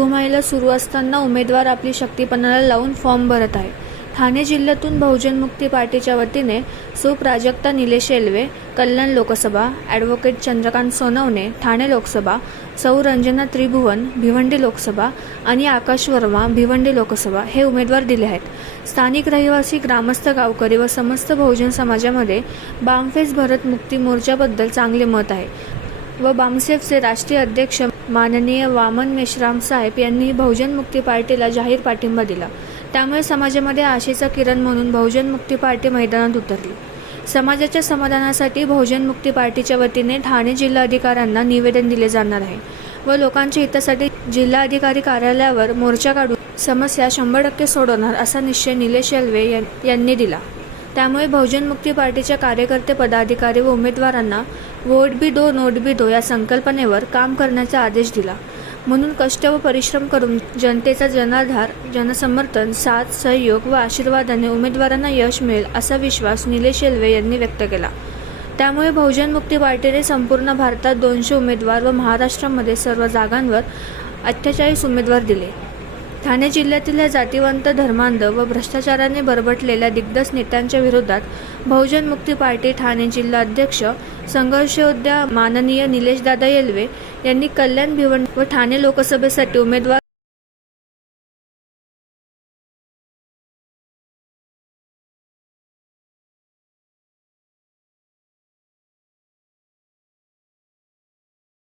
महिला सुरू असताना उमेदवार आपली शक्तीपणाला लावून फॉर्म भरत आहे. ठाणे जिल्ह्यातून बहुजन मुक्ती पार्टीच्या वतीने सुप्राजक्ता निलेश येलवे कल्याण लोकसभा ॲडव्होकेट चंद्रकांत सोनवणे ठाणे लोकसभा सौ रंजना त्रिभुवन भिवंडी लोकसभा आणि आकाश वर्मा भिवंडी लोकसभा हे उमेदवार दिले आहेत. स्थानिक रहिवासी ग्रामस्थ गावकरी व समस्त बहुजन समाजामध्ये बामफेस भरत मुक्ती मोर्चाबद्दल चांगले मत आहे. व बामसेफचे राष्ट्रीय अध्यक्ष माननीय वामन मेश्राम साहेब यांनी बहुजन मुक्ती पार्टीला जाहीर पाठिंबा दिला. त्यामुळे समाजामध्ये आशेचा किरण म्हणून बहुजन मुक्ती पार्टी मैदानात उतरली. समाजाच्या समाधानासाठी बहुजन मुक्ती पार्टीच्या वतीने ठाणे जिल्हाधिकाऱ्यांना निवेदन दिले जाणार आहे व लोकांच्या हितासाठी जिल्हाधिकारी कार्यालयावर मोर्चा काढून समस्या शंभर टक्के सोडवणार असा निश्चय निलेश एल्वे यांनी दिला. त्यामुळे बहुजन मुक्ती पार्टीच्या कार्यकर्ते पदाधिकारी व उमेदवारांना वोट बी दो नोट बी दो या संकल्पनेवर काम करण्याचा आदेश दिला. म्हणून कष्ट व परिश्रम करून जनतेचा जनाधार जनसमर्थन साथ सहयोग व आशीर्वादाने उमेदवारांना यश मिळेल असा विश्वास निलेश येलवे यांनी व्यक्त केला. त्यामुळे बहुजन मुक्ती पार्टीने संपूर्ण भारतात दोनशे उमेदवार व महाराष्ट्रामध्ये सर्व जागांवर अठ्ठेचाळीस उमेदवार दिले. ठाणे जिल्ह्यातील या जातीवंत धर्मांध व भ्रष्टाचाराने बरबटलेल्या दिग्गज नेत्यांच्या विरोधात बहुजन मुक्ती पार्टी ठाणे जिल्हा अध्यक्ष संघर्षयोद्धा माननीय निलेशदादा येलवे यांनी कल्याण भिवंड व ठाणे लोकसभेसाठी उमेदवार